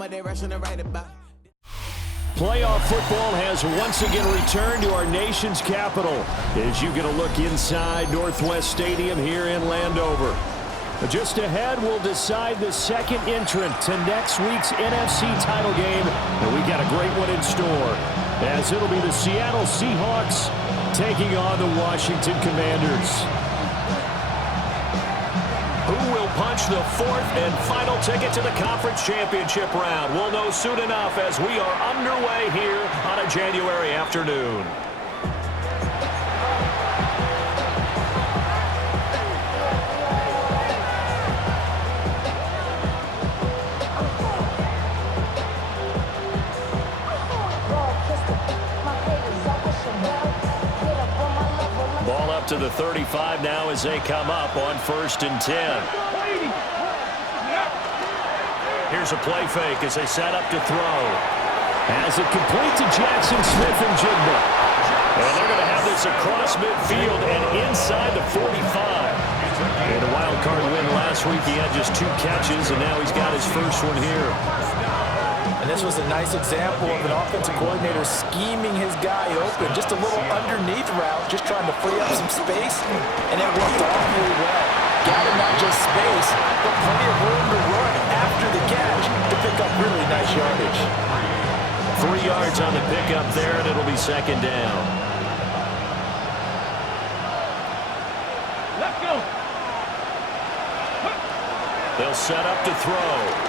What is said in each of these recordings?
mama, they rushing to write about. Playoff football has once again returned to our nation's capital as you get a look inside Northwest Stadium here in Landover. Just ahead, we'll decide the second entrant to next week's NFC title game, and we got a great one in store, as it'll be the Seattle Seahawks taking on the Washington Commanders. Who will punch the fourth and final ticket to the conference championship round? We'll know soon enough as we are underway here on a January afternoon. Ball up to the 35 now as they come up on 1st and 10. Here's a play fake as they set up to throw. As it complete to Jackson Smith and Jigba. And they're going to have this across midfield and inside the 45. And a wild card win last week. He had just 2 catches, and now he's got his first one here. And this was a nice example of an offensive coordinator scheming his guy open. Just a little underneath route, just trying to free up some space, and it worked awfully well. Got him not just space, but plenty of room to run after the catch to pick up really nice yardage. 3 yards on the pickup there, and it'll be 2nd down. Let's go. They'll set up to throw.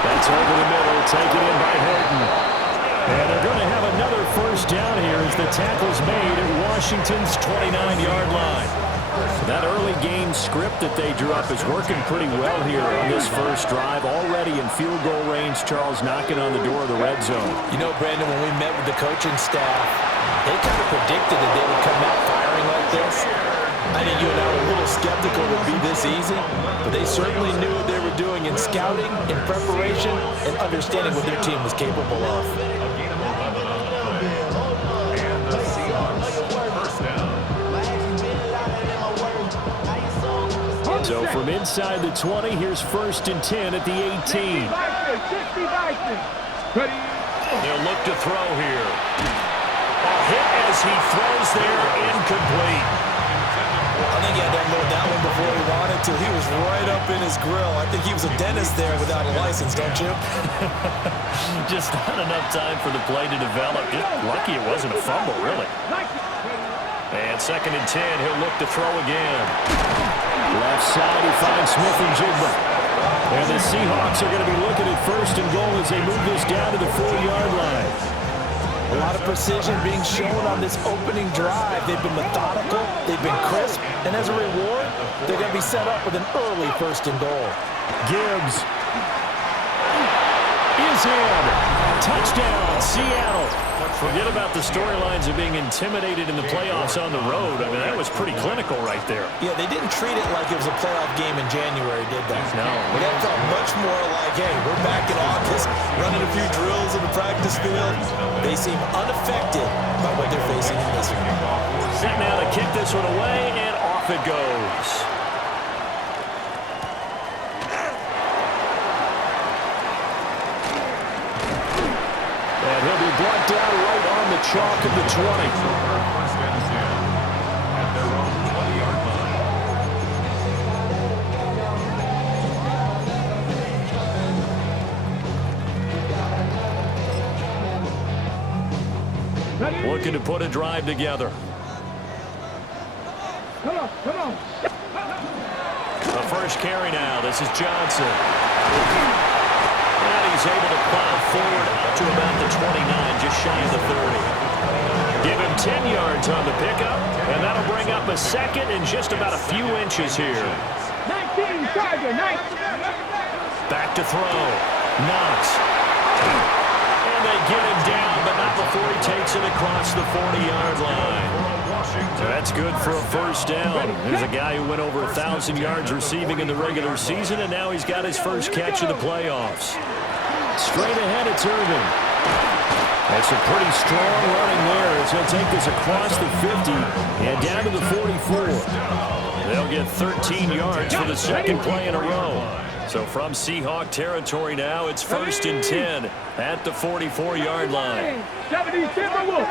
That's over the middle, taken in by Horton. And they're going to have another first down here as the tackle's made at Washington's 29-yard line. That early game script that they drew up is working pretty well here on this first drive. Already in field goal range, Charles knocking on the door of the red zone. You know, Brandon, when we met with the coaching staff, they kind of predicted that they would come out firing like this. I think you and I were a little skeptical it would be this easy, but they certainly knew what they were doing in scouting, in preparation, and understanding what their team was capable of. So from inside the 20, here's 1st and 10 at the 18. They'll look to throw here. A hit as he throws there, incomplete. I think he had to unload that one before he wanted to. He was right up in his grill. I think he was a dentist there without a license, don't you? Just not enough time for the play to develop. Just lucky it wasn't a fumble, really. And 2nd and 10, he'll look to throw again. Left side, he finds Smith and Jigba. And the Seahawks are going to be looking at 1st and goal as they move this down to the 4-yard line. A lot of precision being shown on this opening drive. They've been methodical, they've been crisp, and as a reward, they're going to be set up with an early 1st and goal. Gibbs is in. Touchdown, Seattle. Forget about the storylines of being intimidated in the playoffs on the road. I mean, that was pretty clinical right there. Yeah, they didn't treat it like it was a playoff game in January, did they? No. But that felt much more like, hey, we're back in August, running a few drills in the practice field. They seem unaffected by what they're facing in this one. Set now to kick this one away, and off it goes. And he'll be brought down right on the chalk of the 20. Looking to put a drive together. Come on, come on. The first carry now. This is Johnson. And he's able to plow forward out to about the 29, just shy of the 30. Give him 10 yards on the pickup, and that'll bring up a 2nd and just about a few inches here. 19, Charger, 19. Back to throw. Knox. And they get him down, but not before he takes it across the 40-yard line. So that's good for a first down. There's a guy who went over 1,000 yards receiving in the regular season, and now he's got his first catch of the playoffs. Straight ahead, it's Irving. That's a pretty strong running there as he'll take this across the 50 and down to the 44. They'll get 13 yards for the second play in a row. So from Seahawk territory now, it's 1st and 10 at the 44-yard line. 70 Timberwolves.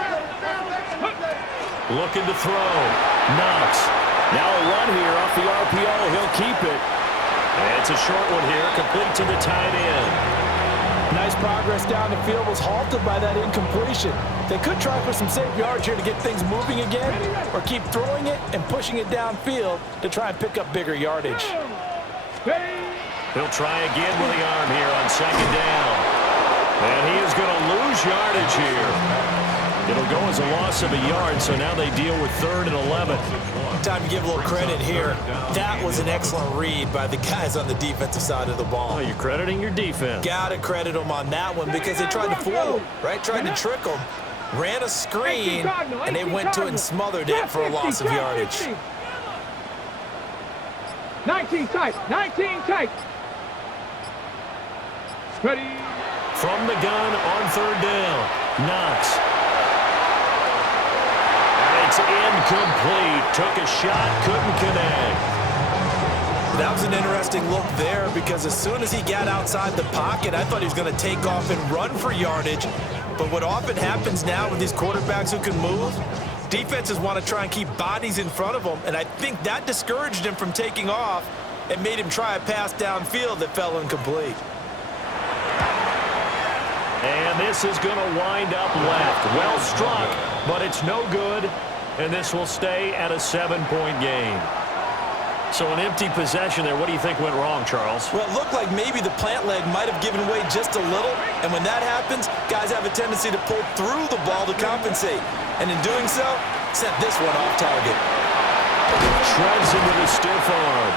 Looking to throw. Knox. Now a run here off the RPO. He'll keep it. And it's a short one here, complete to the tight end. Nice progress down the field, was halted by that incompletion. They could try for some safe yards here to get things moving again, or keep throwing it and pushing it downfield to try and pick up bigger yardage. He'll try again with the arm here on 2nd down. And he is going to lose yardage here. It'll go as a loss of a yard, so now they deal with 3rd and 11. Time to give a little credit here. That was an excellent read by the guys on the defensive side of the ball. Oh, you're crediting your defense. Got to credit them on that one because they tried to fool him, right? Tried to trick him. Ran a screen, and they went to it and smothered it for a loss of yardage. 19 tight. 19 tight. Ready. From the gun on 3rd down. Knox. It's incomplete. Took a shot, couldn't connect. That was an interesting look there because as soon as he got outside the pocket, I thought he was going to take off and run for yardage. But what often happens now with these quarterbacks who can move, defenses want to try and keep bodies in front of them, and I think that discouraged him from taking off and made him try a pass downfield that fell incomplete. And this is going to wind up left. Well struck, but it's no good. And this will stay at a 7-point game. So an empty possession there. What do you think went wrong, Charles? Well, it looked like maybe the plant leg might have given way just a little. And when that happens, guys have a tendency to pull through the ball to compensate. And in doing so, sent this one off target. Shreds him with a stiff arm.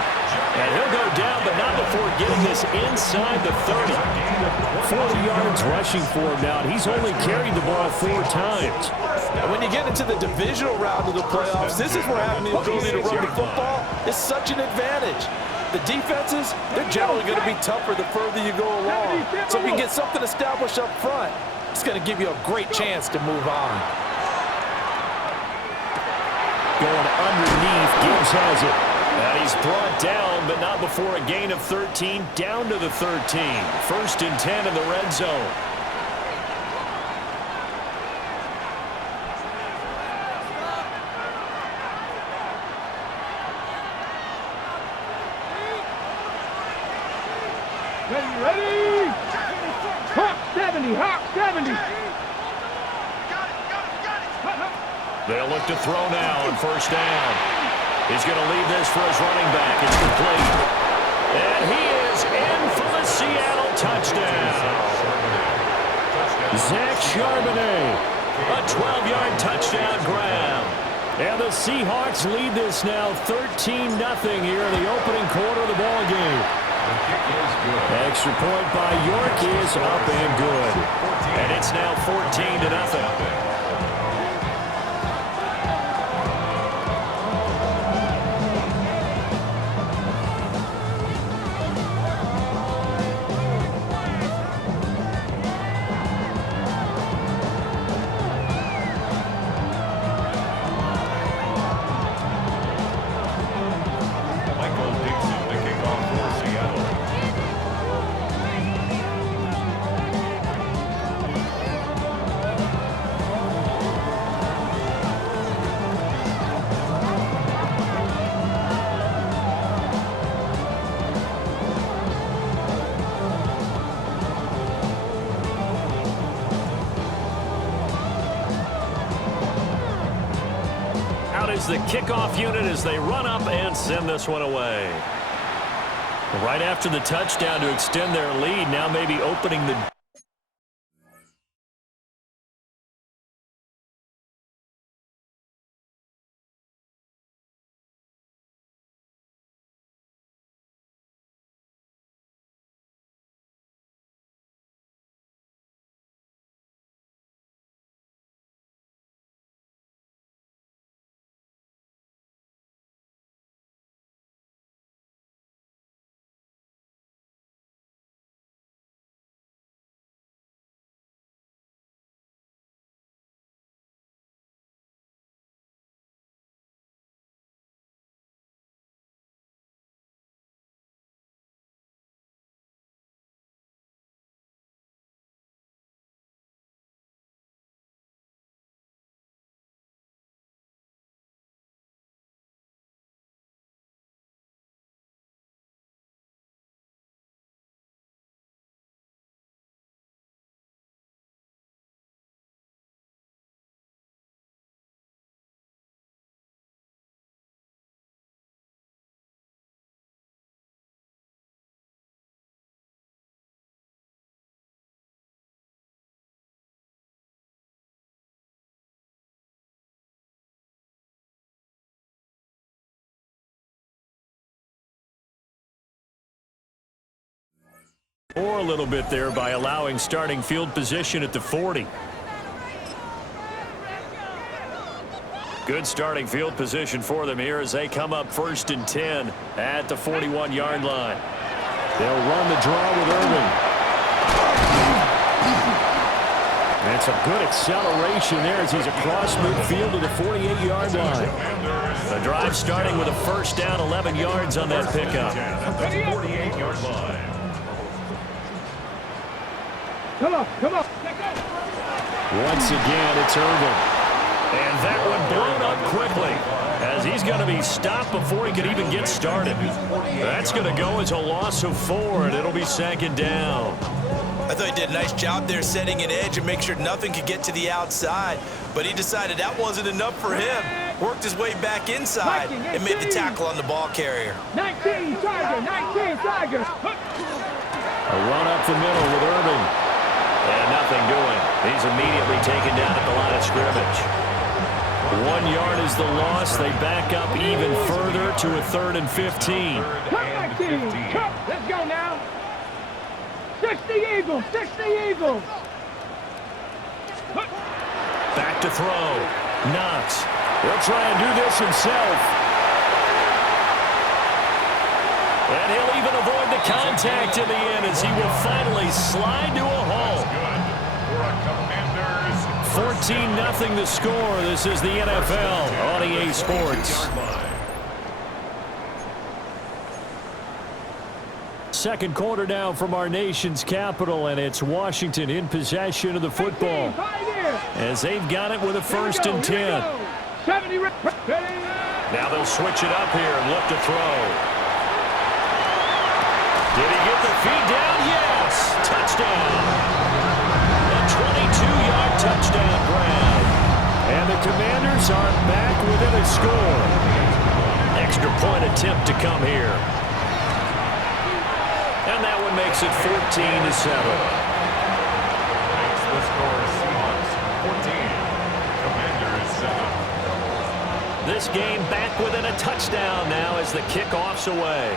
And he'll go down, but not before getting this inside the 30. 40 yards rushing for him now, and he's only carried the ball 4 times. And when you get into the divisional round of the playoffs, this is where having the ability to run the football is such an advantage. The defenses, they're generally going to be tougher the further you go along. So if you can get something established up front, it's going to give you a great chance to move on. Going underneath, Gibbs has it. And he's brought down, but not before a gain of 13, down to the 13. 1st and 10 in the red zone. Ready. Hawk 70. Hawk 70. They'll look to throw now on 1st down. He's going to leave this for his running back. It's complete. And he is in for the Seattle touchdown. Zach Charbonnet, a 12-yard touchdown grab. And the Seahawks lead this now 13-0 here in the opening quarter of the ball game. Extra point by York is up and good. And it's now 14-0. Is the kickoff unit as they run up and send this one away. Right after the touchdown to extend their lead, now maybe opening the Or a little bit there by allowing starting field position at the 40. Good starting field position for them here as they come up 1st and 10 at the 41-yard line. They'll run the draw with Irving. And some good acceleration there as he's across midfield to the 48-yard line. The drive starting with a first down, 11 yards on that pickup. At the 48-yard line. Come on, come on. Once again, it's Irving. And that one blown up quickly as he's going to be stopped before he can even get started. That's going to go as a loss of 4, and it'll be 2nd down. I thought he did a nice job there setting an edge and make sure nothing could get to the outside. But he decided that wasn't enough for him. Worked his way back inside and made the tackle on the ball carrier. 19 Tiger, 19 Tiger. A run up the middle with Irving. And nothing doing. He's immediately taken down at the line of scrimmage. 1 yard is the loss. They back up even further to a 3rd and 15. Let's go now. 60 Eagles, 60 Eagles. Back to throw. Knox. He'll try and do this himself. And he'll even avoid the contact in the end as he will finally slide to a halt. 14-0 the score. This is the NFL on EA Sports. Second quarter now from our nation's capital, and it's Washington in possession of the football as they've got it with a 1st and 10. Now they'll switch it up here and look to throw. Did he get the feed down? Yes! Touchdown! A 22-yard touchdown grab. And the Commanders are back within a score. Extra point attempt to come here. And that one makes it 14-7. The score is Seahawks 14. Commanders 7. This game back within a touchdown now as the kickoff's away.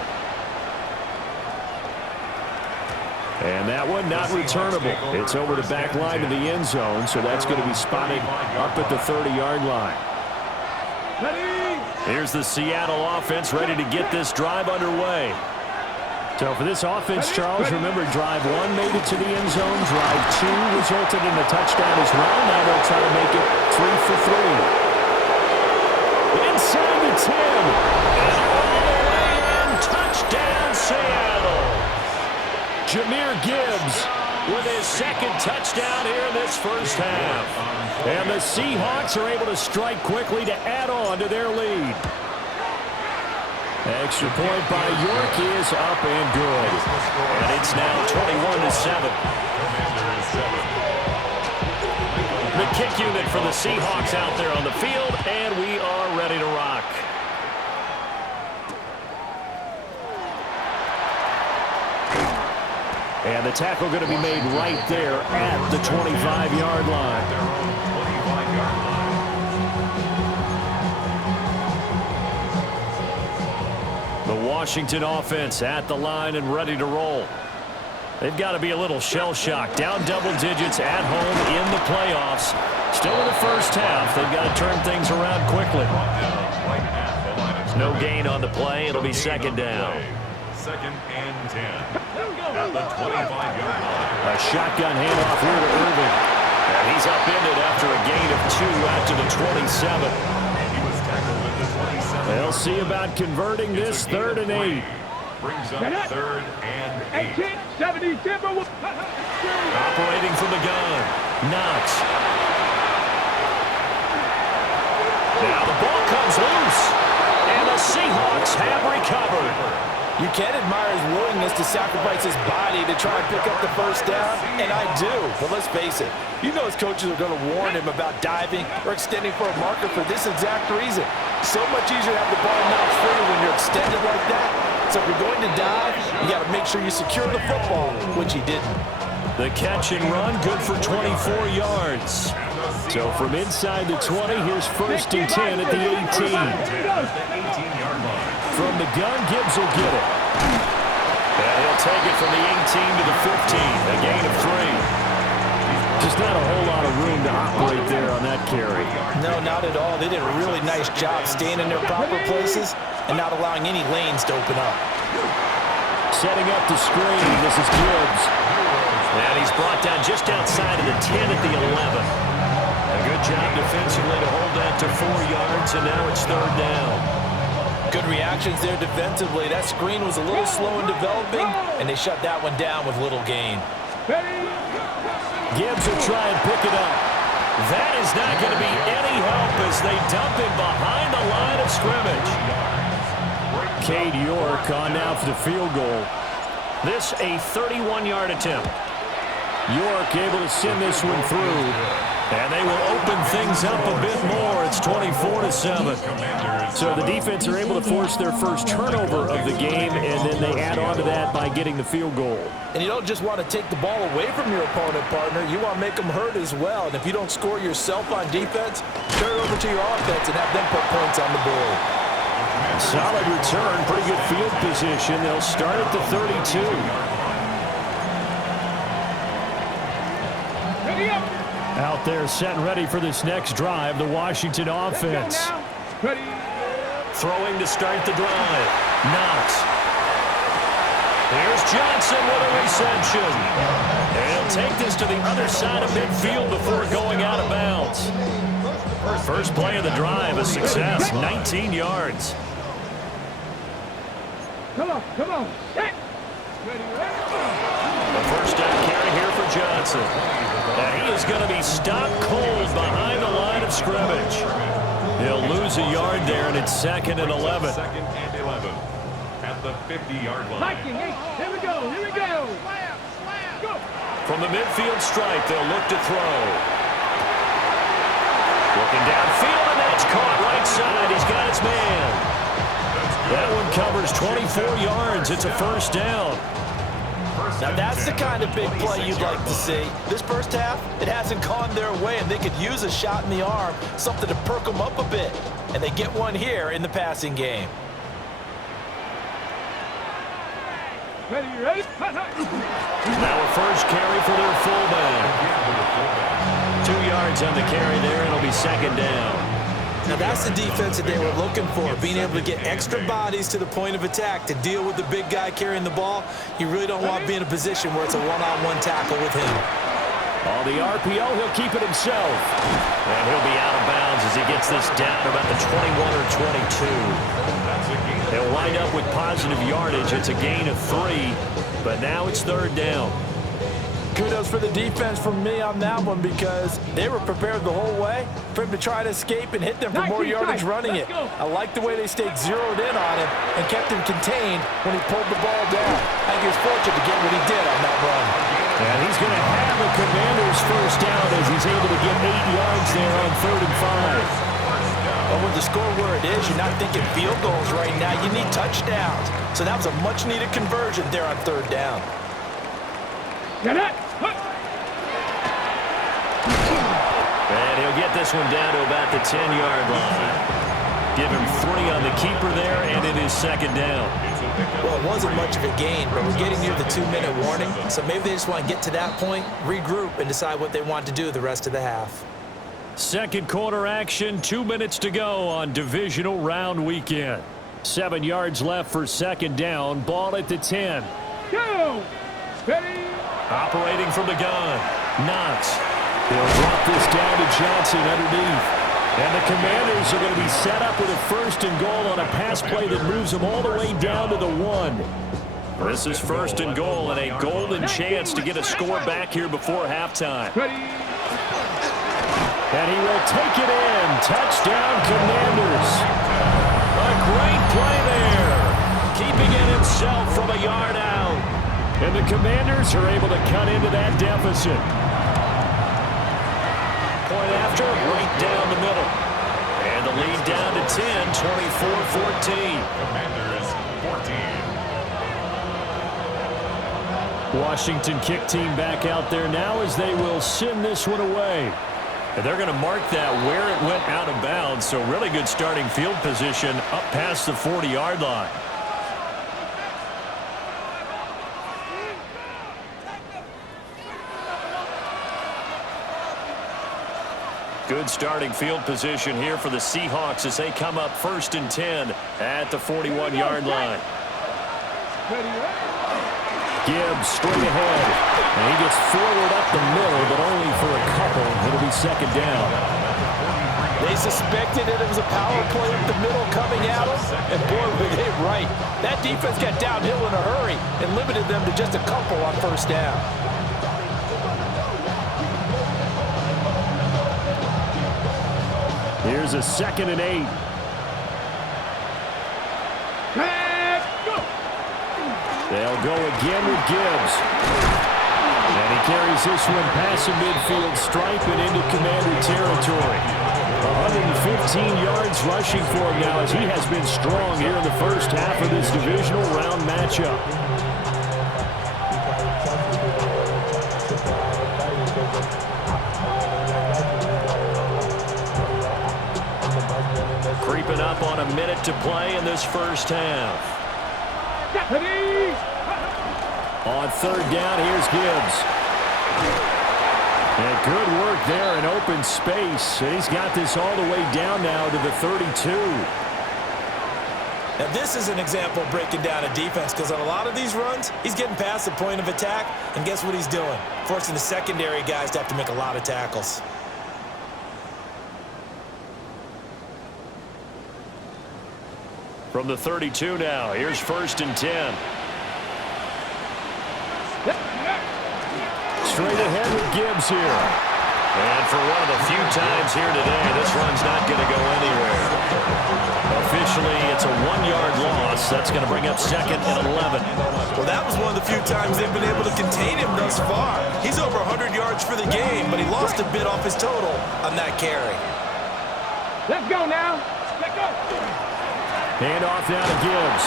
And that one not returnable. It's over the back line of the end zone, so that's going to be spotted up at the 30-yard line. Here's the Seattle offense ready to get this drive underway. So for this offense, Charles, remember, drive 1 made it to the end zone. Drive 2 resulted in a touchdown as well. Now they'll try to make it 3 for 3. Inside the 10. And all the way in. Touchdown, Seattle. Jahmyr Gibbs with his 2nd touchdown here in this first half. And the Seahawks are able to strike quickly to add on to their lead. Extra point by York is up and good. And it's now 21-7. The kick unit for the Seahawks out there on the field, and we are ready to rock. And the tackle going to be made right there at the 25-yard line. The Washington offense at the line and ready to roll. They've got to be a little shell-shocked. Down double digits at home in the playoffs. Still in the first half. They've got to turn things around quickly. No gain on the play. It'll be 2nd down. 2nd and 10. At the 25-yard line. A shotgun handoff here to Irving. And he's upended after a gain of 2 out to the 27. They'll see about converting this 3rd and 8. Brings up 3rd and 8. 70 Timberwolves. Operating from the gun. Knox. Now the ball comes loose. And the Seahawks have recovered. You can admire his willingness to sacrifice his body to try and pick up the first down, and I do. But let's face it, you know his coaches are going to warn him about diving or extending for a marker for this exact reason. So much easier to have the ball knocked free when you're extended like that. So if you're going to dive, you got to make sure you secure the football, which he didn't. The catch and run, good for 24 yards. So from inside the 20, here's 1st and 10 at the 18. From the gun, Gibbs will get it. And he'll they'll take it from the 18 to the 15, a gain of 3. Just not a whole lot of room to operate there on that carry. No, not at all. They did a really nice job staying in their proper places and not allowing any lanes to open up. Setting up the screen. This is Gibbs. And he's brought down just outside of the 10 at the 11. A good job defensively to hold that to 4 yards, and now it's 3rd down. Good reactions there defensively. That screen was a little slow in developing, and they shut that one down with little gain. Gibbs will try and pick it up. That is not going to be any help as they dump him behind the line of scrimmage. Cade York on now for the field goal. This a 31-yard attempt. York able to send this one through. And they will open things up a bit more. It's 24-7. So the defense are able to force their first turnover of the game, and then they add on to that by getting the field goal. And you don't just want to take the ball away from your opponent, partner. You want to make them hurt as well. And if you don't score yourself on defense, turn it over to your offense and have them put points on the board. Solid return, pretty good field position. They'll start at the 32. Ready up. Out there set and ready for this next drive, the Washington offense. Ready. Throwing to start the drive. Knox. Here's Johnson with a reception. And he'll take this to the other side of midfield before going out of bounds. First play of the drive, a success, 19 yards. Come on. Set. Ready. The first down carry here for Johnson. And he is going to be stopped cold behind the line of scrimmage. He'll lose a yard there, and it's 2nd and 11. 2nd and 11 at the 50-yard line. Viking, here we go. Go. From the midfield stripe, they'll look to throw. Looking downfield, and that's caught right side. He's got his man. That one covers 24 yards. It's a first down. Now that's the kind of big play you'd like to see. This first half, it hasn't gone their way, and they could use a shot in the arm, something to perk them up a bit. And they get one here in the passing game. Ready. Now a first carry for their fullback. 2 yards on the carry there, and it'll be 2nd down. Now that's the defense that they were looking for, being able to get extra bodies to the point of attack to deal with the big guy carrying the ball. You really don't want to be in a position where it's a one-on-one tackle with him. On the RPO, he'll keep it himself. And he'll be out of bounds as he gets this down about the 21 or 22. They'll wind up with positive yardage. It's a gain of 3, but now it's 3rd down. Kudos for the defense from me on that one because they were prepared the whole way for him to try to escape and hit them for more yardage running it. I like the way they stayed zeroed in on him and kept him contained when he pulled the ball down. I think he was fortunate to get what he did on that run. And he's going to have the Commanders first down as he's able to get 8 yards there on 3rd and 5. But with the score where it is, you're not thinking field goals right now. You need touchdowns. So that was a much-needed conversion there on 3rd down. Get it. And he'll get this one down to about the 10-yard line. Give him 3 on the keeper there, and it is 2nd down. Well, it wasn't much of a gain, but we're getting near the 2-minute warning, so maybe they just want to get to that point, regroup, and decide what they want to do the rest of the half. Second quarter action, 2 minutes to go on divisional round weekend. 7 yards left for 2nd down, ball at the 10. Go. Ready. Operating from the gun, Knox. They'll drop this down to Johnson underneath. And the Commanders are going to be set up with a 1st and goal on a pass play that moves them all the way down to the 1. This is 1st and goal and a golden chance to get a score back here before halftime. Ready. And he will take it in. Touchdown, Commanders. A great play there. Keeping it himself from a yard out. And the Commanders are able to cut into that deficit. Point after, right down the middle. And the lead down to 10, 24-14. Commanders 14. Washington kick team back out there now as they will send this one away. And they're going to mark that where it went out of bounds. So really good starting field position up past the 40-yard line. Good starting field position here for the Seahawks as they come up 1st and 10 at the 41-yard line. Gibbs straight ahead. And he gets forward up the middle, but only for a couple. It'll be 2nd down. They suspected that it was a power play up the middle coming at them, and boy, were they right. That defense got downhill in a hurry and limited them to just a couple on 1st down. Here's a 2nd and 8. They'll go again with Gibbs. And he carries this one past the midfield stripe and into Commander territory. 115 yards rushing for him now as he has been strong here in the first half of this divisional round matchup. Creeping up on a minute to play in this first half. On 3rd down, here's Gibbs. And good work there in open space. And he's got this all the way down now to the 32. Now this is an example of breaking down a defense, because on a lot of these runs, he's getting past the point of attack, and guess what he's doing? Forcing the secondary guys to have to make a lot of tackles. From the 32 now, here's 1st and 10. Straight ahead with Gibbs here. And for one of the few times here today, this run's not going to go anywhere. Officially, it's a 1-yard loss. That's going to bring up 2nd and 11. Well, that was one of the few times they've been able to contain him thus far. He's over 100 yards for the game, but he lost a bit off his total on that carry. Let's go now. Let's go. Hand off now to Gibbs.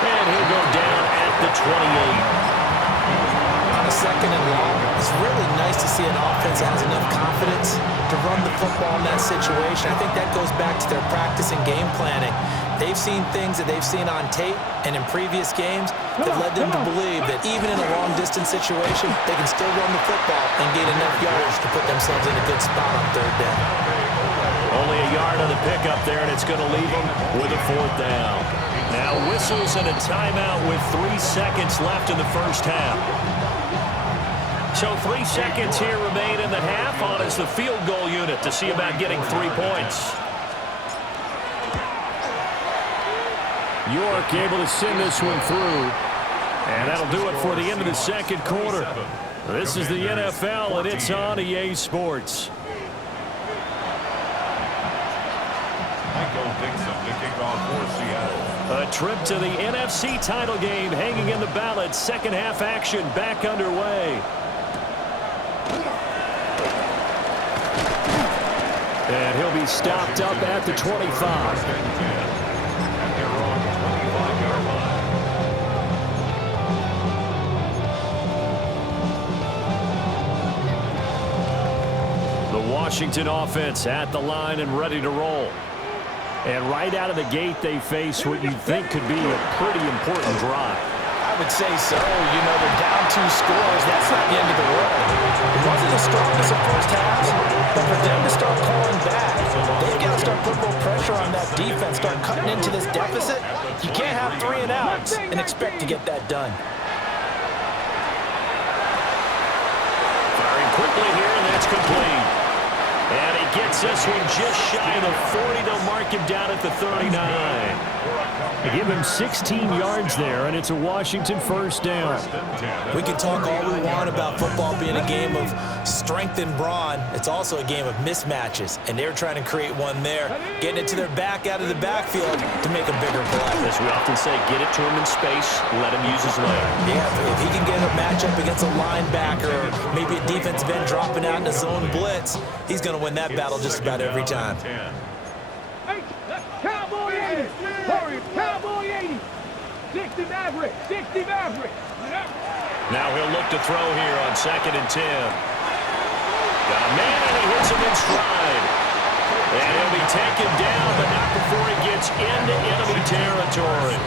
And he'll go down at the 28. On a 2nd and long, it's really nice to see an offense that has enough confidence to run the football in that situation. I think that goes back to their practice and game planning. They've seen things that they've seen on tape and in previous games that led them to believe that even in a long-distance situation, they can still run the football and gain enough yardage to put themselves in a good spot on 3rd down. Only a yard on the pickup there, and it's going to leave them with a 4th down. Now whistles and a timeout with 3 seconds left in the first half. So 3 seconds here remain in the half on as the field goal unit to see about getting 3 points. York able to send this one through. And that'll do it for the end of the 2nd quarter. This is the NFL, and it's on EA Sports. A trip to the NFC title game hanging in the balance. 2nd half action back underway. And he'll be stopped up at the 25. Washington offense at the line and ready to roll. And right out of the gate, they face what you think could be a pretty important drive. I would say so. You know, they're down 2 scores. That's not the end of the world. It wasn't the strongest of first halves, but for them to start calling back, they've got to start putting more pressure on that defense, start cutting into this deficit. You can't have 3 and outs and expect to get that done. Firing quickly here, and that's complete. And he gets this one just shy of the 40. They'll mark him down at the 39. They give him 16 yards there, and it's a Washington first down. We can talk all we want about football being a game of strength and brawn. It's also a game of mismatches, and they're trying to create one there, getting it to their back out of the backfield to make a bigger play. As we often say, get it to him in space, let him use his leg. Yeah, if he can get a matchup against a linebacker or maybe a defensive end dropping out in a zone blitz, he's going to win that battle just about every time. Cowboy 80. Hurry, Cowboy 80. 60 Maverick. 60 Maverick. Now he'll look to throw here on 2nd and 10. Got a man, and he hits him in stride. And he'll be taken down, but not before he gets into enemy territory.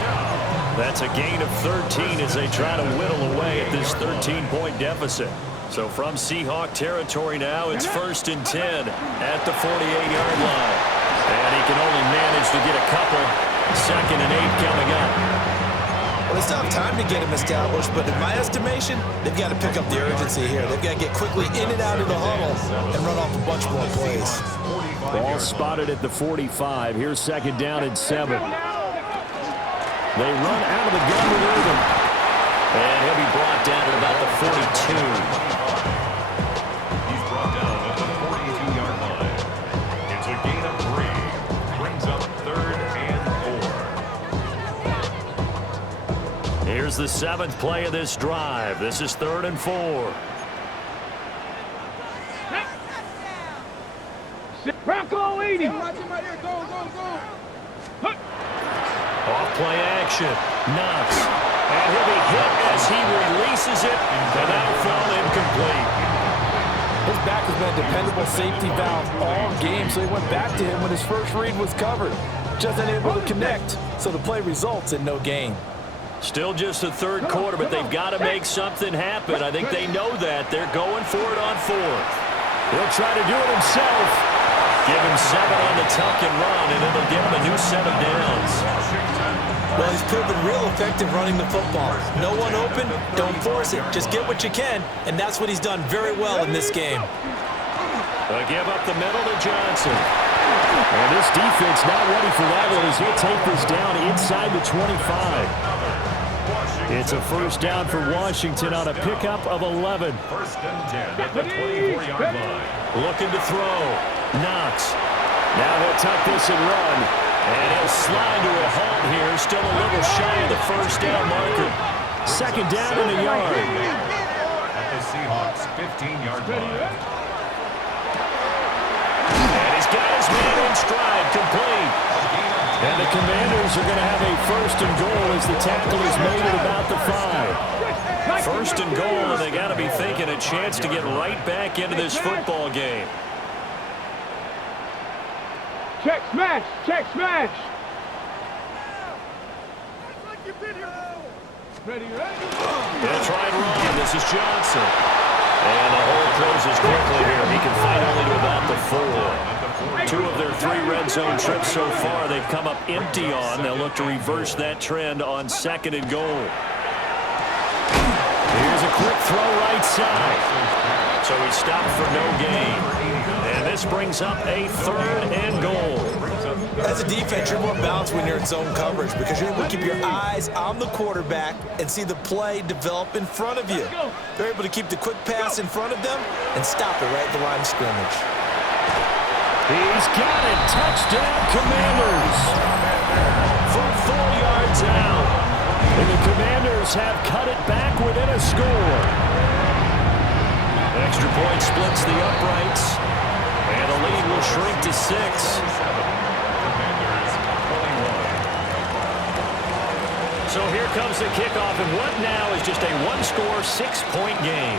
That's a gain of 13 as they try to whittle away at this 13-point deficit. So from Seahawk territory now, it's 1st and 10 at the 48-yard line. And he can only manage to get a couple. 2nd and 8 coming up. Well, they still have time to get him established, but in my estimation, they've got to pick up the urgency here. They've got to get quickly in and out of the huddle and run off a bunch more plays. Ball spotted at the 45. Here's 2nd down and 7. They run out of the gun with Irvin. And he'll be brought down at about the 42. He's brought down at the 42-yard line. It's a gain of 3. Brings up 3rd and 4. Here's the 7th play of this drive. This is 3rd and 4. Bronco 80. Off-play action. Knox. And he'll be hit as he releases it. And that'll fall incomplete. His back has been a dependable safety valve all game, so he went back to him when his first read was covered. Just unable to connect, so the play results in no gain. Still just the 3rd quarter, but they've got to make something happen. I think they know that. They're going for it on 4th. He'll try to do it himself. Give him 7 on the tuck and run, and it'll give him a new set of downs. Well, he's proven real effective running the football. No one open, don't force it. Just get what you can, and that's what he's done very well in this game. They'll give up the middle to Johnson. And this defense not ready for that one as he'll take this down inside the 25. It's a 1st down for Washington on a pickup of 11. 1st and 10 at the 24-yard line. Looking to throw. Knox. Now he'll tuck this and run. And he'll slide to a halt here. Still a little shy of the 1st down marker. 2nd down and a yard. At the Seahawks 15-yard line. And he's got his man in stride, complete. And the Commanders are going to have a 1st and goal as the tackle is made at about the 5. 1st and goal, and they got to be thinking a chance to get right back into this football game. Check smash. Check smash. Ready. They'll try and run. This is Johnson. And the hole closes quickly here. He can fight only to about the 4. 2 of their 3 red zone trips so far they've come up empty on. They'll look to reverse that trend on 2nd and goal. Here's a quick throw right side. So he stopped for no gain. And this brings up a 3rd and goal. As a defense, you're more balanced when you're in zone coverage because you're able to keep your eyes on the quarterback and see the play develop in front of you. They're able to keep the quick pass in front of them and stop it right at the line of scrimmage. He's got it. Touchdown, Commanders. From 4 yards out. And the Commanders have cut it back within a score. Extra point splits the uprights. And the lead will shrink to 6. So here comes the kickoff, and what now is just a 1-score, 6-point game.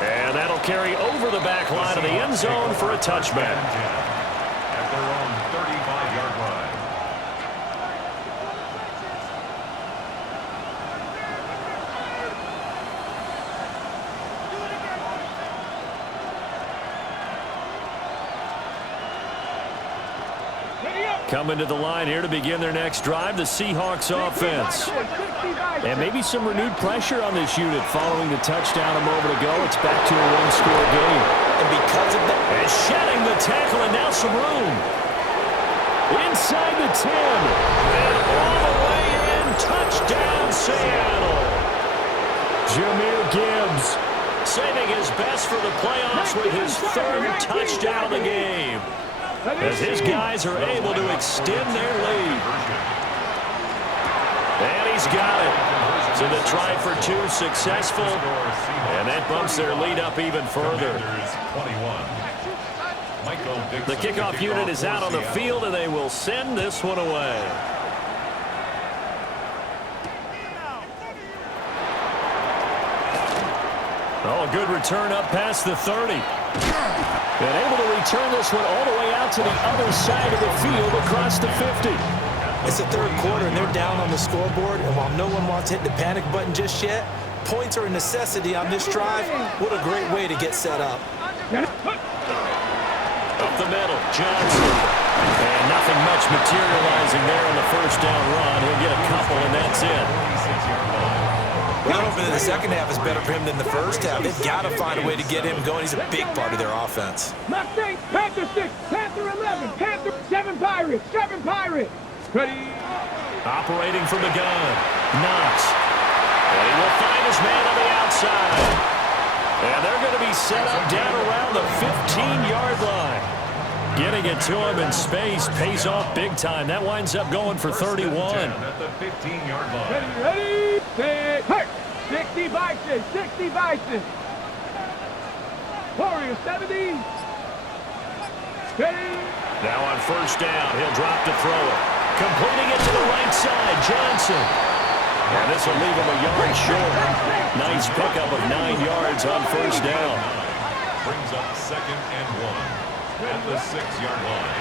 And that'll carry over the back line of the end zone for a touchback. At their own 35-yard line. Coming to the line here to begin their next drive, the Seahawks offense. And maybe some renewed pressure on this unit following the touchdown a moment ago. It's back to a 1-score game. And because of that, And shedding the tackle, and now some room. Inside the 10. And all the way in, touchdown Seattle. Jahmyr Gibbs. Saving his best for the playoffs with his 3rd touchdown of the game. As his guys are able to extend their lead. And he's got it. So the try for 2 successful. And that bumps their lead up even further. The kickoff unit is out on the field, and they will send this one away. Oh, a good return up past the 30. And able to return this one all the way out to the other side of the field across the 50. it's the 3rd quarter and they're down on the scoreboard, and while no one wants to hit the panic button just yet, points are a necessity on this drive, what a great way to get set up. Up the middle, Johnson. And nothing much materializing there on the first down run. He'll get a couple, and that's it. Well, I'm hoping that the second half is better for him than the first half. They've got to find a way to get him going. He's a big part of their offense. Mustang, Panther 6, Panther 11, Panther 7 Pirates, 7 Pirates. Ready? Operating from the gun. Knox. And he will find his man on the outside. And they're going to be set up down around the 15-yard line. Getting it to him in space pays off big time. That winds up going for 31. At the 15-yard line. Ready? Set. Hey! 60 Bison, 60 Bison. Warriors 70. Ready? Now on first down, he'll drop to throw it. Completing it to the right side, Johnson. And this will leave him a yard short. Nice pickup of 9 yards on first down. Brings up 2nd and 1 at the 6-yard line.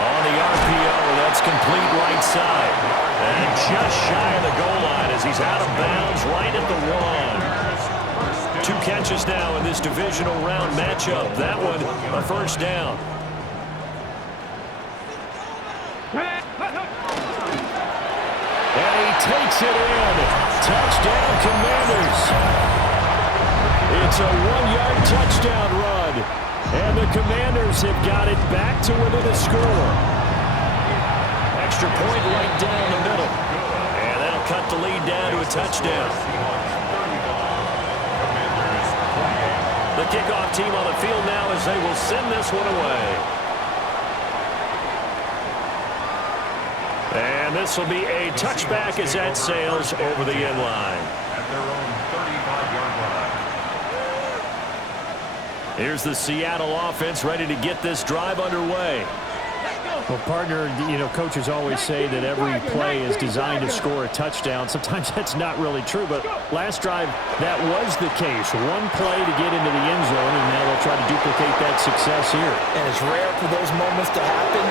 On the RPO, that's complete right side. And just shy of the goal line as he's out of bounds right at the 1. 2 catches now in this divisional round matchup. That one, a first down. And he takes it in. Touchdown, Commanders. It's a 1-yard touchdown run. And the Commanders have got it back to within a score. Extra point right down the middle. And that'll cut the lead down to a touchdown. The kickoff team on the field now as they will send this one away. And this will be a touchback as that sails over the end line. At their own 35-yard line. Here's the Seattle offense ready to get this drive underway. Well, partner, you know, coaches always say that every play is designed to score a touchdown. Sometimes that's not really true, but last drive, that was the case. One play to get into the end zone, and now they'll try to duplicate that success here. And it's rare for those moments to happen.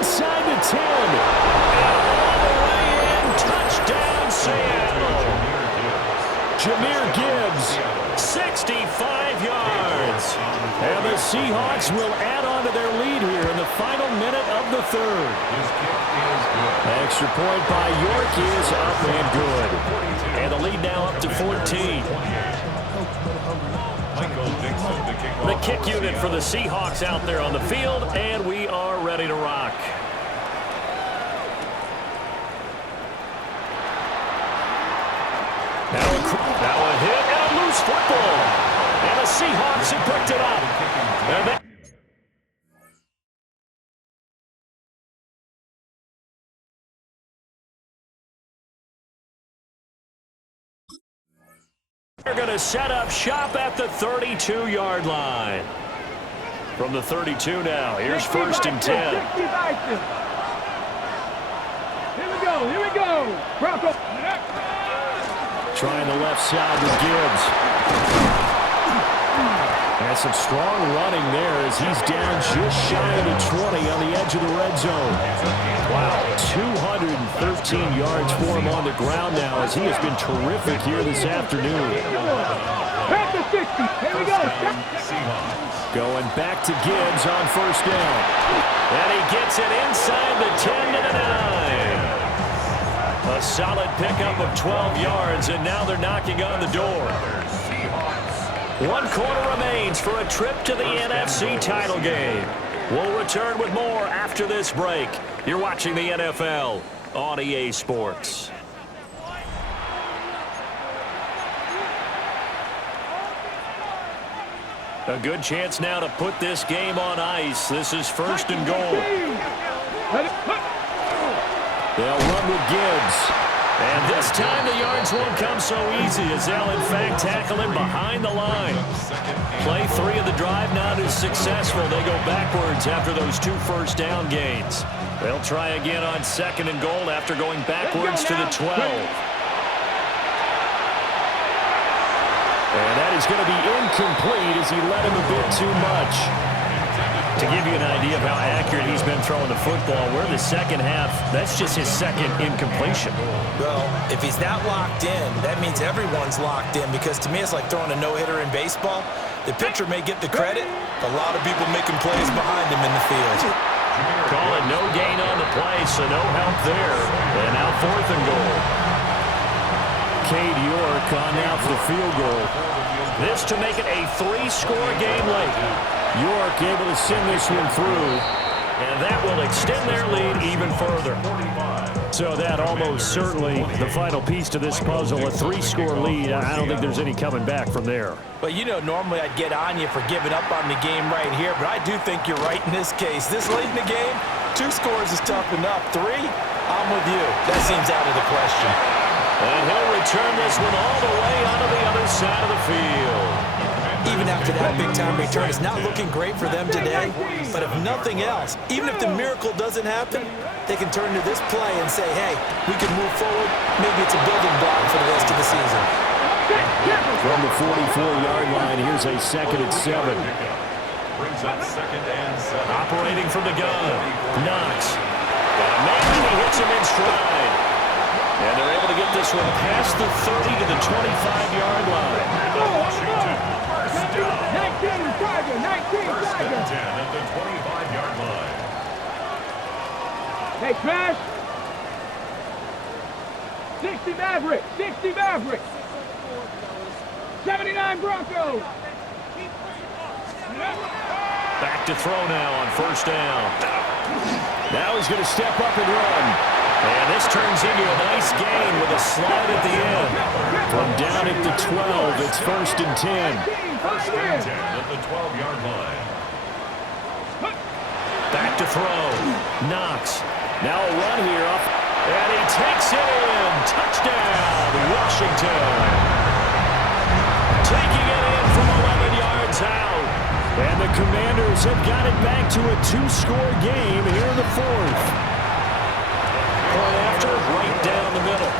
Inside the 10. And all the way in. Touchdown, Seattle. Jameer Gibbs, 65 yards. And the Seahawks will add on to their lead here in the final minute of the 3rd. His kick is good. Extra point by York is up and good. And the lead now up to 14. Michael Dixon, the kickoff. The kick unit for the Seahawks out there on the field, and we are ready to rock. Now a hit and a loose football. And the Seahawks have picked it up. And they're going to set up shop at the 32-yard line. From the 32 now, here's 1st and 10. 60 Bison. Here we go. Bronco. Trying the left side with Gibbs. And some strong running there as he's down just shy of the 20 on the edge of the red zone. Wow, 213 yards for him on the ground now as he has been terrific here this afternoon. Back to 60. Here we go. Going back to Gibbs on first down. And he gets it inside the 10 to the 9. A solid pickup of 12 yards, and now they're knocking on the door. 1 quarter remains for a trip to the NFC title game. We'll return with more after this break. You're watching the NFL on EA Sports. A good chance now to put this game on ice. This is 1st and goal. They'll run with Gibbs. And this time the yards won't come so easy as they'll in fact tackle him behind the line. Play 3 of the drive not as successful. They go backwards after those 2 first down gains. They'll try again on 2nd and goal after going backwards to the 12. And that is going to be incomplete as he led him a bit too much. To give you an idea of how accurate he's been throwing the football, we're in the second half. That's just his second incompletion. Well, if he's not locked in, that means everyone's locked in, because to me it's like throwing a no-hitter in baseball. The pitcher may get the credit, but a lot of people making plays behind him in the field. Calling no gain on the play, so no help there. And now 4th and goal. Cade York on now for the field goal. This to make it a 3-score game late. York able to send this one through. And that will extend their lead even further. So that almost certainly the final piece to this puzzle, a 3-score lead. I don't think there's any coming back from there. But you know, normally I'd get on you for giving up on the game right here, but I do think you're right in this case. This late in the game, 2 scores is tough enough. 3, I'm with you. That seems out of the question. And he'll return this one all the way onto the other side of the field. Even after that big-time return, it's not looking great for them today. But if nothing else, even if the miracle doesn't happen, they can turn to this play and say, hey, we can move forward. Maybe it's a building block for the rest of the season. From the 44-yard line, here's a 2nd and 7. Brings up 2nd and 7. Operating from the gun. Knox. Got a man, and he hits him in stride. And they're able to get this one past the 30 to the 25-yard line. Washington, first down. 19 Tiger, 19 First Tiger. and 10 at the 25-yard line. Hey, Crash. 60 Maverick, 60 Maverick. 79 Broncos. Back to throw now on 1st down. Now he's going to step up and run. And this turns into a nice gain with a slide at the end. From down at the 12, it's 1st and 10. First and 10 at the 12-yard line. Back to throw. Knox. Now a run here up. And he takes it in. Touchdown, Washington. Taking it in from 11 yards out. And the Commanders have got it back to a 2-score game here in the 4th. Point after, right down the middle.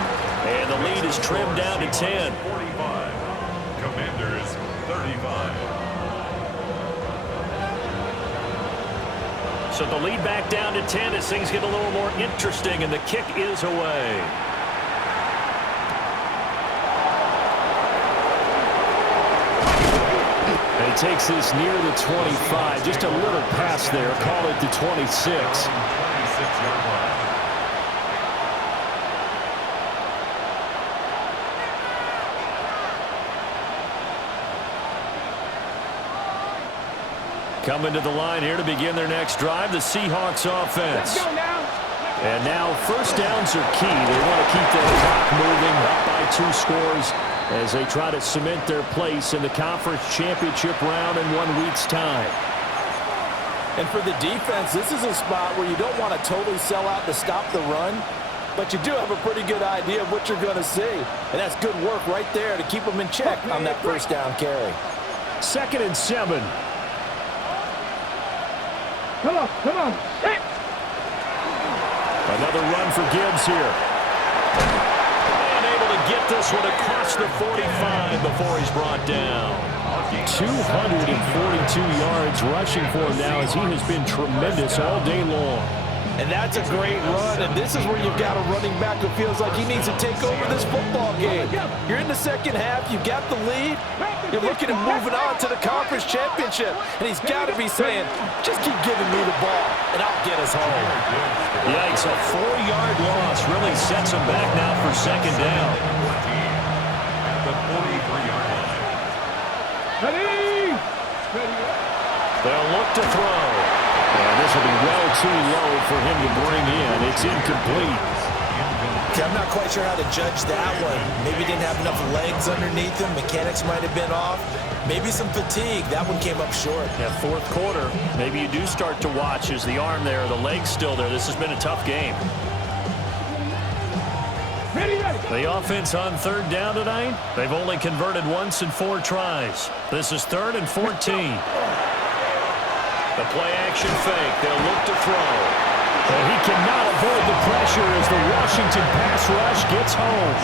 And the lead is trimmed down to 10. 45. Commanders, 35. So the lead back down to 10 as things get a little more interesting, and the kick is away. And he takes this near the 25. Just a little pass there. Call it the 26. 26-yard line. Coming to the line here to begin their next drive, the Seahawks offense. Let's go now. And now 1st downs are key. They want to keep that clock moving up by 2 scores as they try to cement their place in the conference championship round in 1 week's time. And for the defense, this is a spot where you don't want to totally sell out to stop the run, but you do have a pretty good idea of what you're going to see. And that's good work right there to keep them in check on that 1st down carry. 2nd and 7. Come on, come on. Hit. Another run for Gibbs here. And able to get this one across the 45 before he's brought down. 242 yards rushing for him now as he has been tremendous all day long. And that's a great run, and this is where you've got a running back who feels like he needs to take over this football game. You're in the second half, you've got the lead, you're looking at moving on to the conference championship, and he's got to be saying, just keep giving me the ball, and I'll get us home. Yikes, a 4-yard loss really sets him back now for 2nd down. At the 43-yard line. Ready. They'll look to throw. And this will be well too low for him to bring in. It's incomplete. Okay, I'm not quite sure how to judge that one. Maybe didn't have enough legs underneath him. Mechanics might have been off. Maybe some fatigue. That one came up short. Yeah, 4th quarter, maybe you do start to watch as the arm there, the leg's still there. This has been a tough game. Ready. The offense on 3rd down tonight, they've only converted once in 4 tries. This is 3rd and 14. The play-action fake. They'll look to throw. And he cannot avoid the pressure as the Washington pass rush gets home.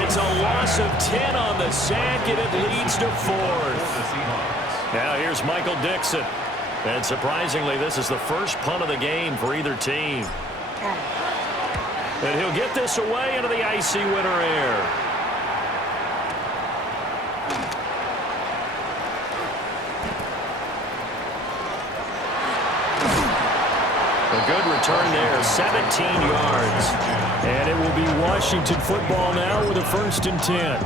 It's a loss of 10 on the sack, and it leads to 4th. Now here's Michael Dixon. And surprisingly, this is the first punt of the game for either team. And he'll get this away into the icy winter air. A good return there, 17 yards. And it will be Washington football now with a 1st and 10.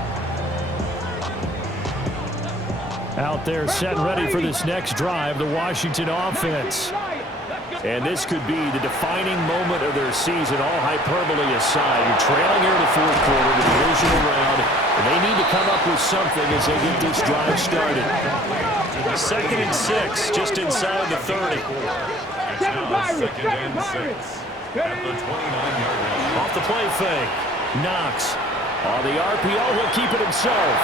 Out there set and ready for this next drive, the Washington offense. And this could be the defining moment of their season, all hyperbole aside. You're trailing here in the 4th quarter, the divisional round, and they need to come up with something as they get this drive started. 2nd and 6, just inside the 30. It's now 2nd and 6 at the 29-yard line. Off the play fake. Knox. On the RPO, he'll keep it himself.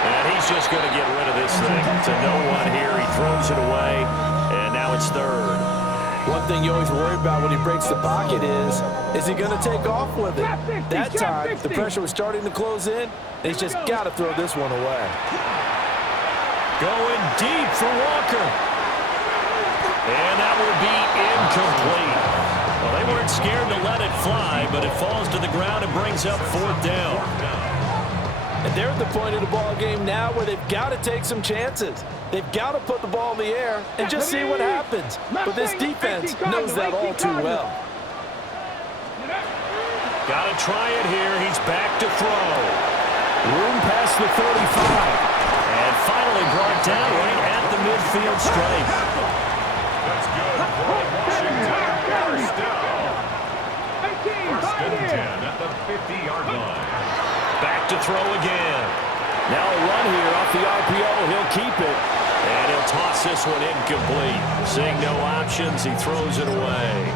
And he's just going to get rid of this thing. To no one here. He throws it away, and now it's 3rd. One thing you always worry about when he breaks the pocket is he going to take off with it? That time, the pressure was starting to close in, and he's just got to throw this one away. Going deep for Walker. And that will be incomplete. Well, they weren't scared to let it fly, but it falls to the ground and brings up 4th down. And they're at the point of the ball game now where they've got to take some chances. They've got to put the ball in the air and just see what happens. But this defense knows that all too well. Got to try it here. He's back to throw. Room past the 35. And finally brought down right at the midfield stripe. That's good for Washington. First down. 1st and 10 at the 50-yard line. Back to throw again. Now a run here off the RPO. He'll keep it. And he'll toss this one incomplete. Seeing no options, he throws it away.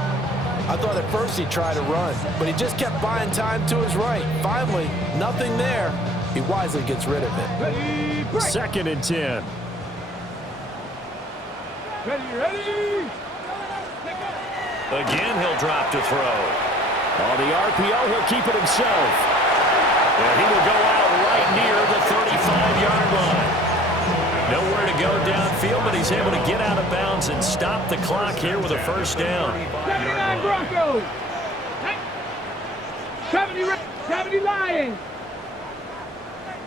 I thought at first he'd try to run, but he just kept buying time to his right. Finally, nothing there. He wisely gets rid of it. 2nd and 10. Ready. Again, he'll drop to throw. On the RPO, he'll keep it himself. And he will go out right near the 35-yard line. Nowhere to go downfield, but he's able to get out of bounds and stop the clock here with a 1st down. 79 Broncos. 70 Lions.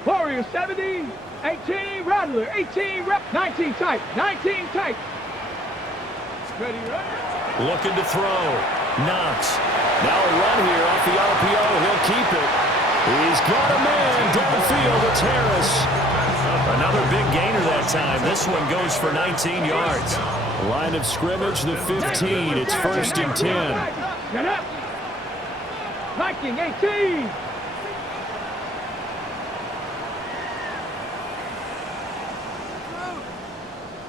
Warriors 70. 18 Rattler. 18 Rep. 19 tight. 19 tight. Ready. Looking to throw. Knox. Now a run here off the RPO. He'll keep it. He's got a man downfield. It's Harris. Another big gainer that time. This one goes for 19 yards. Line of scrimmage, the 15. It's 1st and 10. Get up. Viking 18.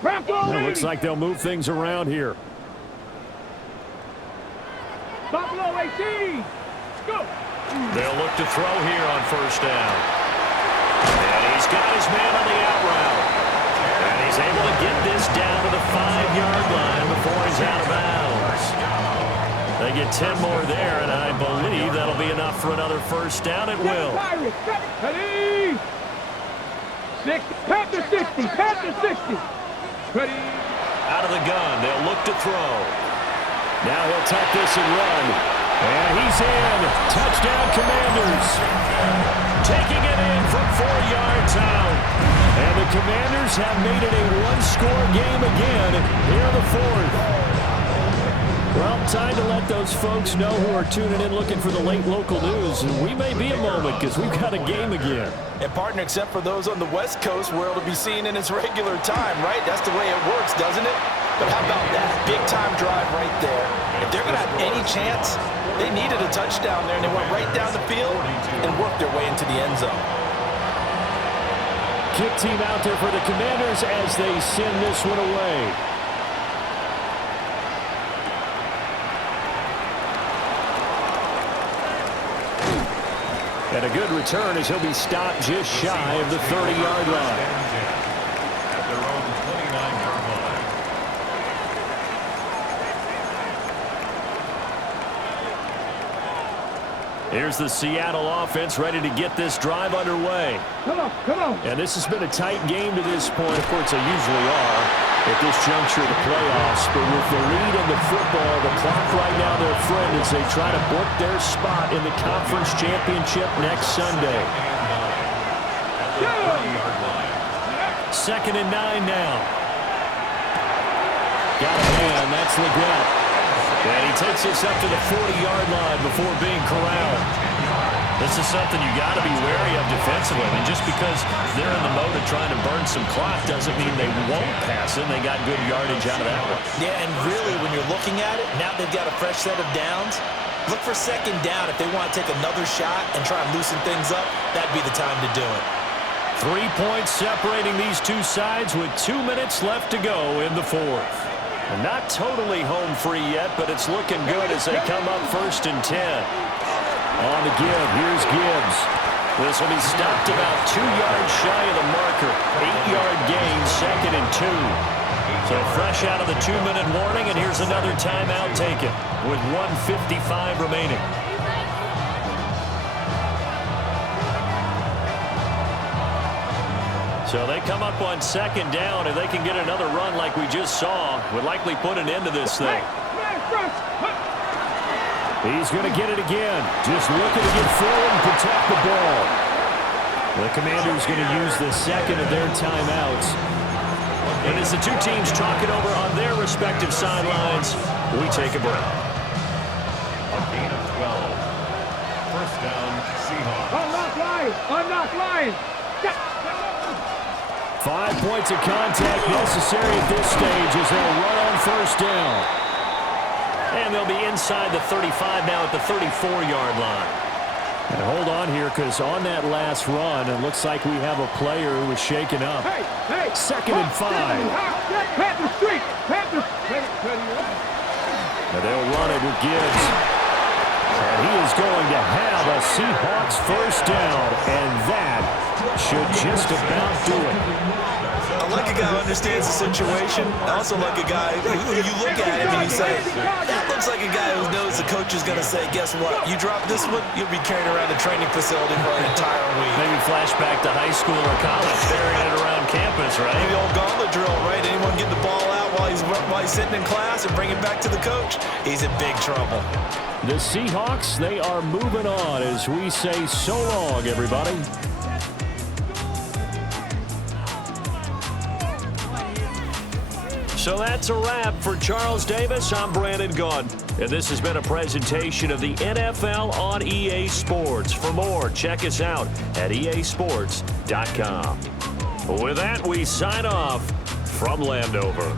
It looks like they'll move things around here. Buffalo 18. Go. They'll look to throw here on 1st down. And he's got his man on the out route. And he's able to get this down to the 5-yard line before he's out of bounds. They get 10 more there, and I believe that'll be enough for another 1st down. It will. Ready. 60. Panther 60. Panther 60. Ready. Out of the gun. They'll look to throw. Now he'll tuck this and run. And he's in. Touchdown, Commanders. Taking it in from 4 yards out. And the Commanders have made it a one-score game again here in the 4th. Well, time to let those folks know who are tuning in looking for the late local news. And we may be a moment because we've got a game again. And partner, except for those on the West Coast where it'll be seen in its regular time, right? That's the way it works, doesn't it? But how about that big-time drive right there? If they're going to have any chance, they needed a touchdown there, and they went right down the field and worked their way into the end zone. Kick team out there for the Commanders as they send this one away. And a good return as he'll be stopped just shy of the 30-yard line. At their own 29-yard line. Here's the Seattle offense ready to get this drive underway. Come on. And this has been a tight game to this point. Of course, they usually are. at this juncture of the playoffs. But with the lead in the football, the clock right now their friend as they try to book their spot in the conference championship next Sunday. 2nd and 9 now. Got a man, that's Leggett. And he takes us up to the 40-yard line before being corralled. This is something you got to be wary of defensively. I mean, just because they're in the mode of trying to burn some clock doesn't mean they won't pass it. They got good yardage out of that one. Yeah, and really, when you're looking at it, now they've got a fresh set of downs. Look for 2nd down. If they want to take another shot and try and loosen things up, that'd be the time to do it. 3 points separating these two sides with 2 minutes left to go in the fourth. And not totally home free yet, but it's looking good as they come up 1st and 10. On the give, here's Gibbs. This will be stopped about 2 yards shy of the marker. 8-yard gain, 2nd and 2. So fresh out of the 2-minute warning, and here's another timeout taken with 1:55 remaining. So they come up on 2nd down, and they can get another run like we just saw. Would likely put an end to this thing. He's going to get it again. Just looking to get forward and protect the ball. The Commanders going to use the 2nd of their timeouts. And as the two teams talk it over on their respective sidelines, we take a break. A gain of 12. 1st down, Seahawks. Unlock line! Unlock line! 5 points of contact necessary at this stage as they'll run on 1st down. And they'll be inside the 35 now at the 34-yard line. And hold on here, because on that last run, it looks like we have a player who was shaken up. 2nd and 5. Panther Street! Panther! And they'll run it with Gibbs. And he is going to have a Seahawks 1st down, and that should just about do it. I like a guy who understands the situation. I also like a guy who you look at him and you say, that looks like a guy who knows the coach is going to say, guess what? You drop this one, you'll be carrying around the training facility for an entire week. Maybe flashback to high school or college, carrying it around campus, right? Maybe the old gauntlet drill, right? Anyone get the ball out while he's sitting in class and bring it back to the coach? He's in big trouble. The Seahawks, they are moving on as we say so long, everybody. So that's a wrap for Charles Davis. I'm Brandon Gunn. And this has been a presentation of the NFL on EA Sports. For more, check us out at easports.com. With that, we sign off from Landover.